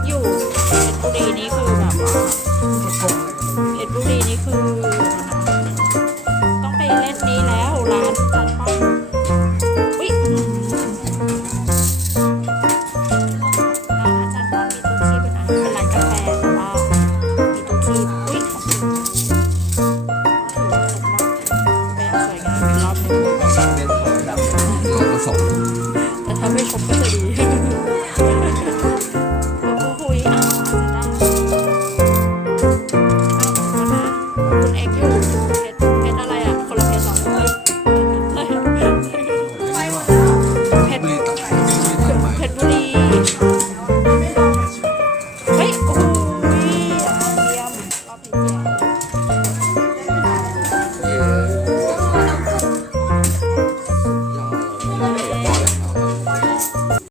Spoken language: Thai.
กอยู่เพชรบุรีนี่คือแบบว่าเพชรบุรีนี่คือต้องไปเล่นนี้แล้วร้านจันป้องอุ้ยร้านจันป้องมีตุ๊กชีเป็นอะไรเป็นร้านกาแฟแต่ว่ามีตุ๊กชีอุ้ยสวยงามเป็นรอบนึง